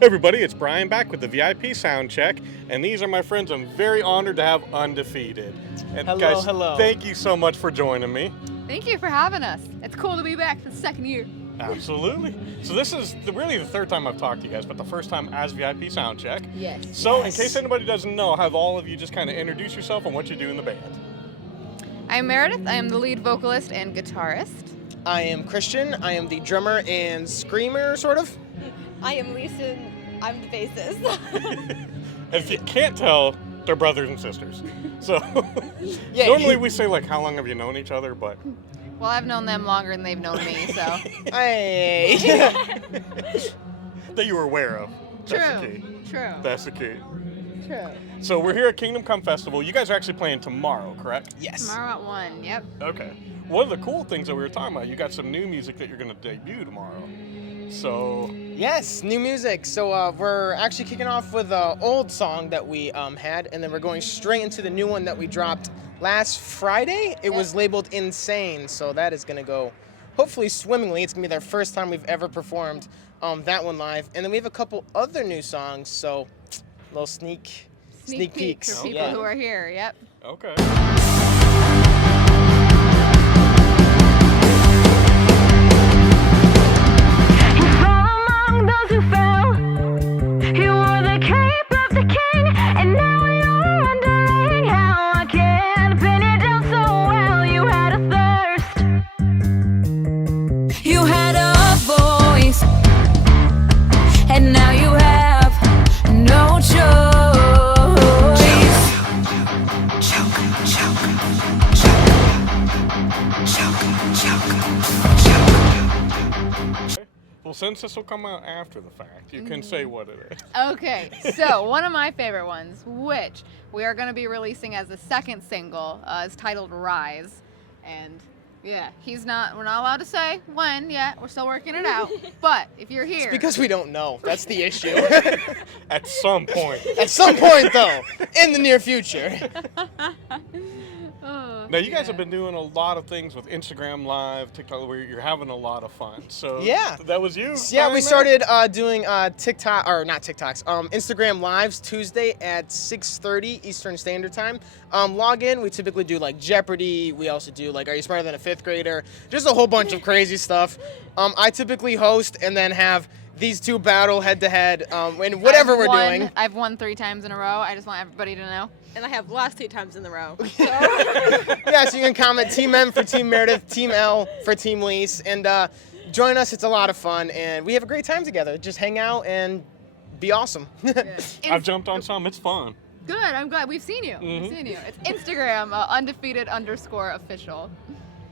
Everybody, it's Brian back with the VIP Soundcheck, and these are my friends I'm very honored to have Undefeated. And guys, thank you so much for joining me. Thank you for having us. It's cool to be back for the second year. Absolutely. So this is really the third time I've talked to you guys, but the first time as VIP Soundcheck. Yes. So in case anybody doesn't know, have all of you just kind of introduce yourself and what you do in the band. I'm Meredith. I am the lead vocalist and guitarist. I am Christian. I am the drummer and screamer, sort of. I am Lisa, and I'm the bassist. And if you can't tell, they're brothers and sisters. So Yeah. normally we say like, how long have you known each other? But Well, I've known them longer than they've known me, so. Hey. that you were aware of. That's the True. key. True. That's the key. True. So we're here at Kingdom Come Festival. You guys are actually playing tomorrow, correct? Yes. Tomorrow at 1, yep. Okay. One of the cool things that we were talking about, you got some new music that you're going to debut tomorrow. So Yes, new music. So we're actually kicking off with an old song that we had, and then we're going straight into the new one that we dropped last Friday. It was labeled Insane, so that is going to go hopefully swimmingly. It's going to be their first time we've ever performed that one live. And then we have a couple other new songs, so a little sneak peeks. for people who are here, yep. okay. Those who fell, you were the cape of the king, and now you're wondering how I can pin it down so well. You had a thirst, you had a voice, and now you have no choice. Choke, choke, choke, choke, choke. Well, since this will come out after the fact, you can say what it is. Okay, so one of my favorite ones, which we are going to be releasing as the second single, is titled Rise. And yeah, we're not allowed to say when yet. We're still working it out. But if you're here. It's because we don't know. That's the issue. At some point. At some point, though, in the near future. Now, you guys have been doing a lot of things with Instagram Live, TikTok, where you're having a lot of fun. So Yeah. that was you. Yeah, we started. started doing Instagram Lives Tuesday at 6:30 Eastern Standard Time. Log in. We typically do like Jeopardy. We also do like Are You Smarter Than a Fifth Grader? Just a whole bunch of crazy stuff. I typically host and then have these two battle head to head in whatever we're doing. I've won 3 times in a row. I just want everybody to know. And I have lost 2 times in a row. So. Yeah, so you can comment Team M for Team Meredith, Team L for Team Lise, and join us. It's a lot of fun, and we have a great time together. Just hang out and be awesome. I've jumped on some. It's fun. Good. I'm glad we've seen you. We've seen you. It's Instagram undefeated_official.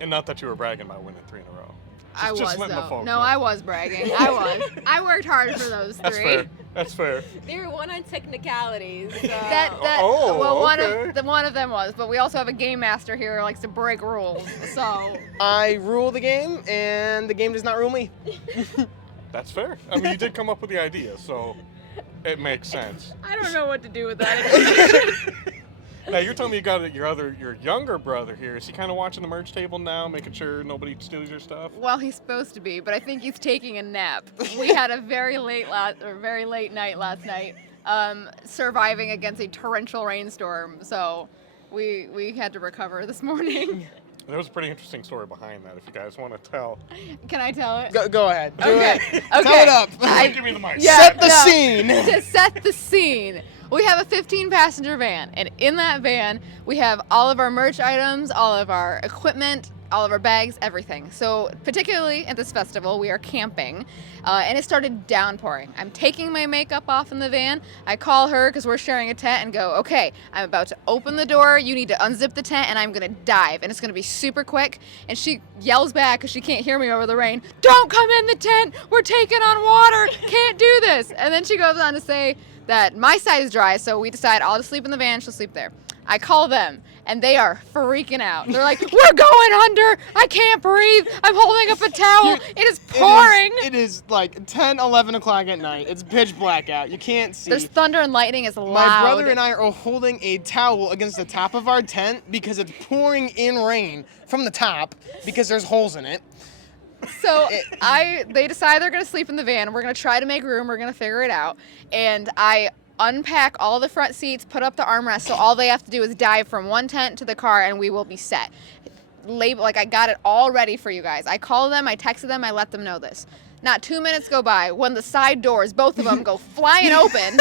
And not that you were bragging about winning 3 in a row. I was letting the though. folks No, know. I was bragging. I was. I worked hard for those 3. That's fair. That's fair. They were one on technicalities. So. One of them was, but we also have a game master here who likes to break rules. So I rule the game, and the game does not rule me. That's fair. I mean, you did come up with the idea, so it makes sense. I don't know what to do with that. Now, you're telling me you got your younger brother here. Is he kind of watching the merch table now, making sure nobody steals your stuff? Well, he's supposed to be, but I think he's taking a nap. We had a very late night last night, surviving against a torrential rainstorm. So we had to recover this morning. There was a pretty interesting story behind that, if you guys want to tell. Can I tell it? Go ahead. Do Okay. it. Okay. Tell it up. Give me the mic. Set the scene. To set the scene, we have a 15-passenger van, and in that van, we have all of our merch items, all of our equipment, all of our bags, everything. So particularly at this festival, we are camping, and it started downpouring. I'm taking my makeup off in the van. I call her, because we're sharing a tent, and go, okay, I'm about to open the door. You need to unzip the tent, and I'm going to dive, and it's going to be super quick. And she yells back, because she can't hear me over the rain, don't come in the tent. We're taking on water. Can't do this. And then she goes on to say that my side is dry, so we decide I'll just sleep in the van, she'll sleep there. I call them, and they are freaking out. They're like, we're going under. I can't breathe. I'm holding up a towel. It is pouring. It is like 10, 11 o'clock at night. It's pitch black out. You can't see. There's thunder and lightning. It's loud. My brother and I are holding a towel against the top of our tent because it's pouring in rain from the top because there's holes in it. So they decide they're gonna sleep in the van. We're gonna try to make room. We're gonna figure it out. And I unpack all the front seats, put up the armrest, so all they have to do is dive from one tent to the car, and we will be set. I got it all ready for you guys. I called them, I texted them, I let them know this. Not 2 minutes go by when the side doors, both of them, go flying open.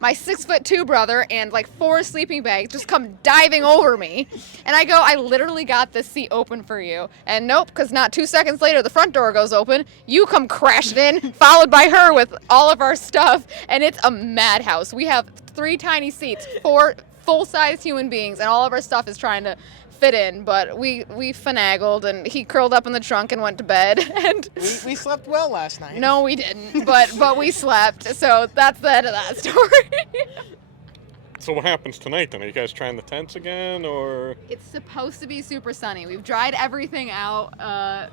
My 6'2" brother and like 4 sleeping bags just come diving over me. And I go, I literally got this seat open for you. And nope, because not 2 seconds later, the front door goes open. You come crashing in, followed by her with all of our stuff. And it's a madhouse. We have 3 tiny seats, 4 full-size human beings, and all of our stuff is trying to fit in, but we finagled, and he curled up in the trunk and went to bed. And we slept well last night. No, we didn't, but we slept. So that's the end of that story. So what happens tonight then? Are you guys trying the tents again, or? It's supposed to be super sunny. We've dried everything out.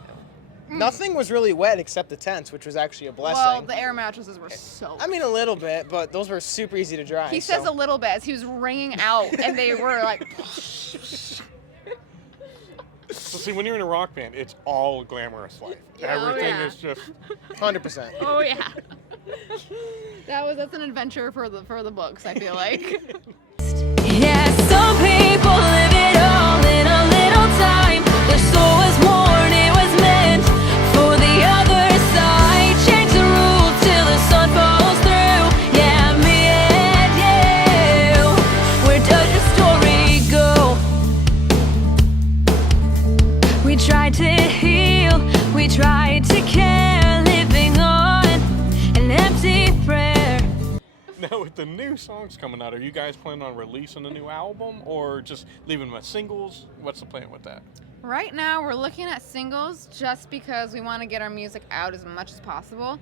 Nothing was really wet except the tents, which was actually a blessing. Well, the air mattresses were soaked. I mean, a little bit, but those were super easy to dry. He says a little bit as he was wringing out, and they were like. So see, when you're in a rock band, it's all glamorous life. Everything is just 100%. Oh yeah. That's an adventure for the books, I feel like. Yeah, some people live it all in a little time. Their soul was worn, it was meant for the other side. Change the rules till the sun falls through. Yeah, me and you. Where does your story go? We tried to heal, we tried to care, living on an empty prayer. Now with the new songs coming out, are you guys planning on releasing a new album or just leaving them as singles? What's the plan with that? Right now, we're looking at singles just because we want to get our music out as much as possible.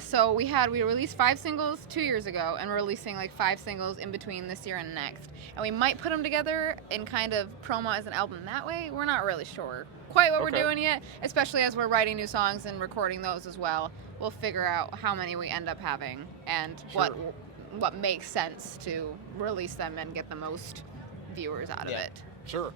So we released 5 singles 2 years ago, and we're releasing like 5 singles in between this year and next. And we might put them together and kind of promo as an album that way. We're not really sure quite what we're doing yet, especially as we're writing new songs and recording those as well. We'll figure out how many we end up having and what makes sense to release them and get the most viewers out of it. Sure.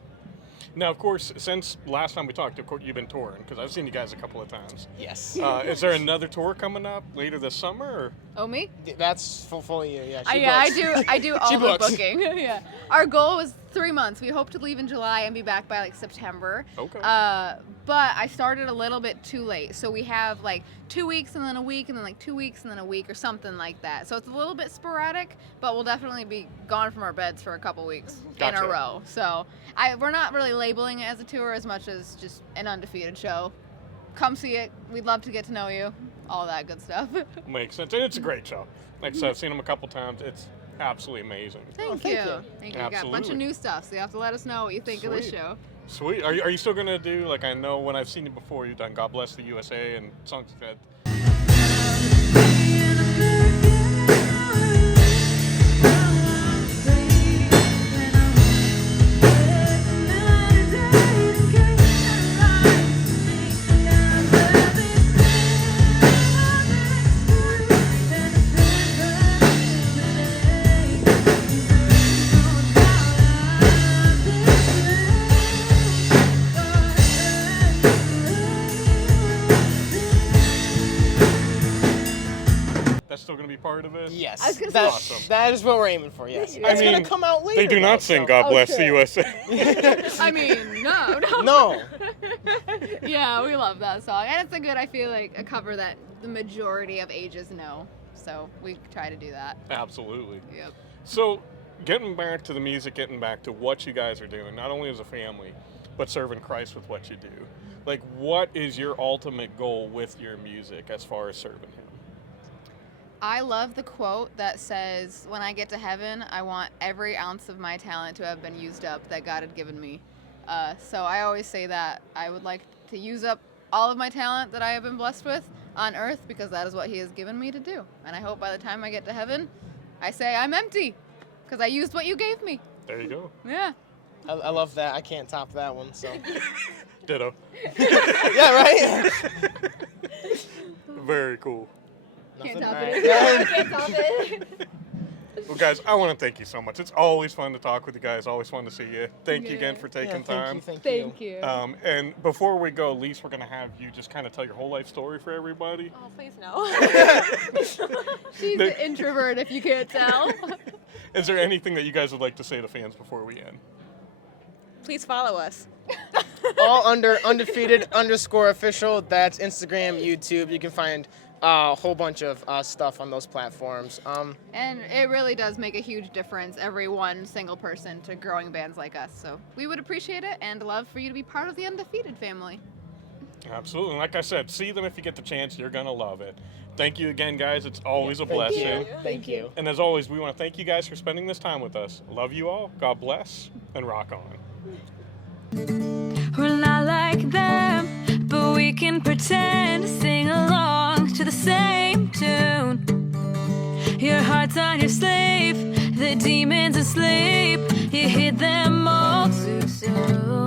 Now, of course, since last time we talked, of course, you've been touring, because I've seen you guys a couple of times. Yes. Is there another tour coming up later this summer? Or? Oh, me? That's fully you, yeah. I do all She the books. booking. Yeah. Our goal was 3 months. We hope to leave in July and be back by like September. Okay. But I started a little bit too late. So we have like 2 weeks and then a week and then like 2 weeks and then a week or something like that. So it's a little bit sporadic, but we'll definitely be gone from our beds for a couple weeks in a row. So we're not really labeling it as a tour as much as just an Undefeated show. Come see it. We'd love to get to know you. All that good stuff. Makes sense. And it's a great show. Like I said, I've seen them a couple times. It's absolutely amazing. Thank you. Thank you. You got a bunch of new stuff, so you have to let us know what you think of this show. Sweet. Are you still going to do, like, I know when I've seen you before, you've done God Bless the USA and songs like that. That's still going to be part of it? Yes. I was gonna say awesome. That is what we're aiming for, yes. I It's mean, going to come out later. They do not sing God Bless the USA. I mean, no. No. Yeah, we love that song. And it's I feel like, a cover that the majority of ages know. So we try to do that. Absolutely. Yep. So, getting back to the music, getting back to what you guys are doing, not only as a family, but serving Christ with what you do. Like, what is your ultimate goal with your music as far as serving Him? I love the quote that says, when I get to heaven, I want every ounce of my talent to have been used up that God had given me. So I always say that I would like to use up all of my talent that I have been blessed with on earth, because that is what He has given me to do. And I hope by the time I get to heaven, I say I'm empty because I used what you gave me. There you go. Yeah. I love that. I can't top that one, so. Ditto. Yeah, right? Very cool. Can't Nothing top right. it. Yeah. Can't top it. Well, guys, I want to thank you so much. It's always fun to talk with you guys. Always fun to see you. Thank you again for taking time. Thank you. And before we go, Lise, we're going to have you just kind of tell your whole life story for everybody. Oh, please no. She's an introvert, if you can't tell. Is there anything that you guys would like to say to fans before we end? Please follow us. All under undefeated_official. That's Instagram, YouTube. You can find a whole bunch of stuff on those platforms. And it really does make a huge difference, every one single person, to growing bands like us. So we would appreciate it and love for you to be part of the Undefeated family. Absolutely. Like I said, see them if you get the chance. You're going to love it. Thank you again, guys. It's always a blessing. Thank you. And as always, we want to thank you guys for spending this time with us. Love you all. God bless. And rock on. We're not like them, but we can pretend to sing along to the same tune. Your heart's on your sleeve, the demons asleep. You hit them all too soon.